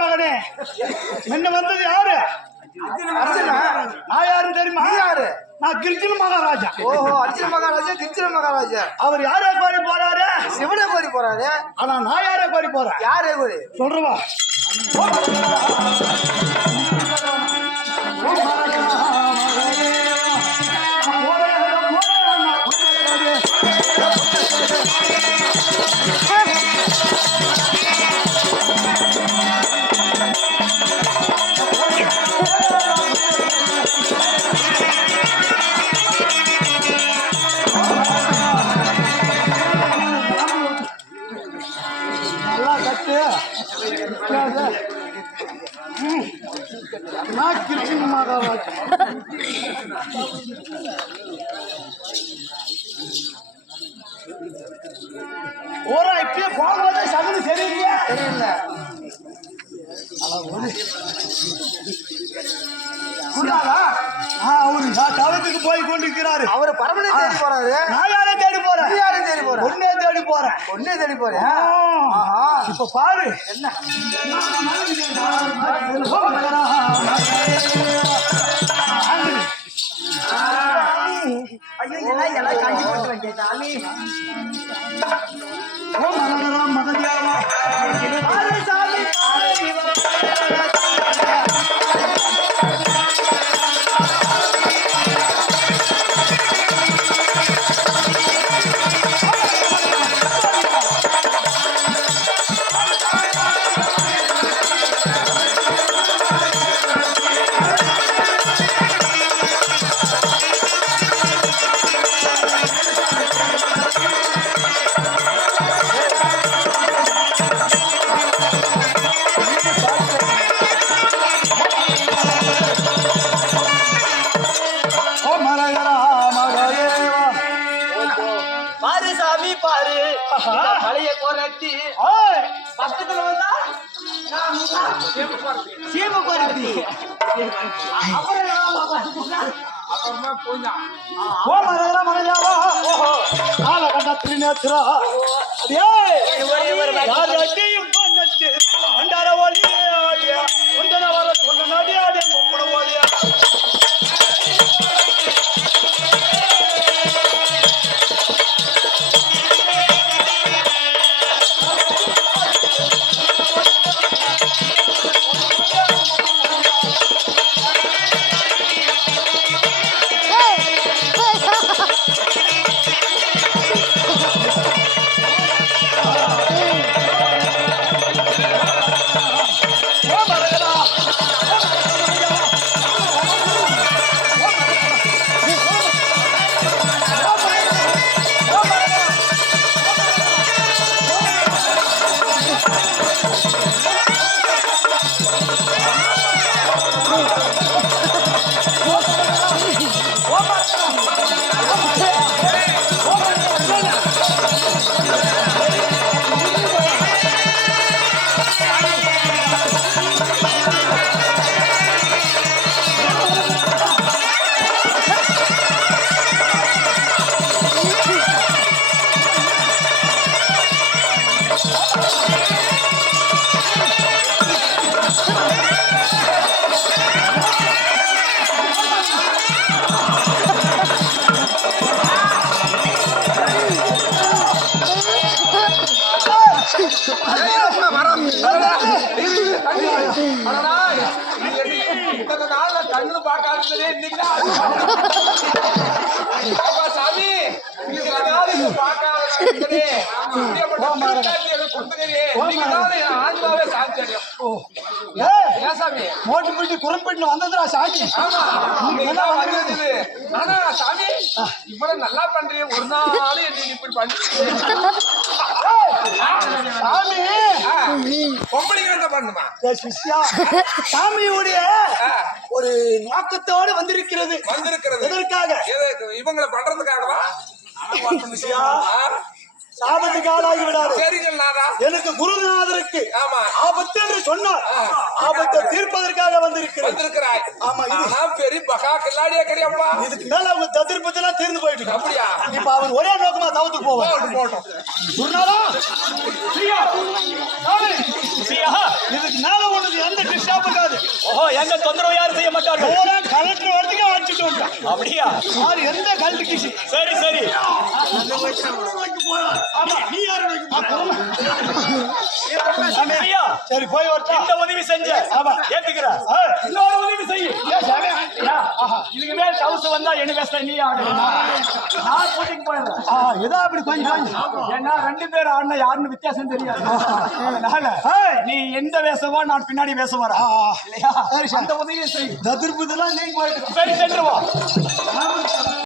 மகனே என்ன வந்தது யாரு? நான் யாரும் தெரியுமா? யாரு? நான் கிருஷ்ண மகாராஜா. ஓஹோ, அர்ஜுன மகாராஜா, கிருஷ்ண மகாராஜா. அவர் யாரே கோரி போறாரு? சிவனே கோரி போறாரு. ஆனா நான் யாரே கோரி போறேன்? யாரே கோரி சொல்றவா? நான் கிருஷ்ண மகாராஜா. ஒரு இப்பயே போகும்போது சகுனு சரியில்லையா? தெரியல. அவரு தவத்துக்கு போய் கொண்டிருக்கிறாரு. அவரு பரமனை தேடி போறாரு. நான் யாரை தேடி போறேன்? யாரை தேடி போறேன்? ஒன்னே தேடி போறேன். ஒன்னே தேடி போறேன். இப்ப பாரு என்ன தலைய கோரத்தி பக்கத்துல வந்தா சீம கோரத்தி அப்புறமா போய்தான் கண்ணு பார்க்காதே இன்னைக்கு சாமி பார்க்காத இவனே, இப்படியாப்பட்ட திருக்காட்சியை கொடுத்ததே, இன்னைக்குதான் என் ஆன்மாவே சாந்தி அடையும். ஏய், ஏன் சாமி? மோட்டு பிடி குரம்பிட்டு வந்ததுடா சாட்சி. ஆமா, இன்னைக்குதான் வந்தது. ஆனா சாமி, இவ்வளவு நல்லா பண்றீங்க, ஒரு நாள் என்னை இப்படி பண்ணி சாமி, பொம்பளைங்க தான் பண்ணுமா? ஏய் சிஷ்யா, சாமியுடைய ஒரு நோக்கத்தோடு வந்திருக்கிறது. வந்திருக்கிறது எதற்காக? இவங்களை பண்றதுக்காகவா? சிஷ்யா, சாபத்துக்கு ஆளாகி விடாது. சரிங்கள் நாதா. எனக்கு குருநாதருக்கு ஆமா, ஆபத்து என்று சொன்னார். ஆபத்தை தீர்ப்பதற்காக வந்திருக்கிறது. வந்திருக்கிறாய். ஆமா, இது ஆனா பெரிய பகா கில்லாடியா கிடையாப்பா. இதுக்கு மேல அவங்க ததிர்ப்பத்தி எல்லாம் தீர்ந்து போயிட்டு இருக்கு. அப்படியா? இப்ப அவர் ஒரே நோக்கமா தவிர்த்து போவார். போட்டோம். குருநாதா, சியா, சாமி, சியா, இதுக்கு மேல உனக்கு எந்த டிஸ்டர்ப் இருக்காது. ஓஹோ, எங்க தொந்தரவு யாரும் செய்ய மாட்டார்கள். போற கலெக்டர் வரதுக்கு அடிச்சுட்டு வந்தான். அப்படியா? யார் எந்த கலெக்டர்? சரி சரி. ஆமா, நீ யாரு? ஐயா, சரி, போய் வரட்டா. இந்த உதவி செஞ்ச ஆமா. ஏத்துக்கிற ஏய், இன்னொரு உதவி செய்ய. ஏன் சாமி? இதுக்கு மேல் தவசு வந்தா என்ன பேச நீ ஆடுறா? நான் கூட்டிட்டு போயிடுறேன். ஏதோ அப்படி கொஞ்சம் ஏன்னா 2 பேர் ஆடினா யாருன்னு வித்தியாசம் தெரியாது. அதனால நீ எந்த வேஷமோ நான் பின்னாடி வேஷ வரேன் இல்லையா? அந்த உதவியை செய். ததிர்ப்பதெல்லாம் நீங்க போயிட்டு சரி, சென்று வா.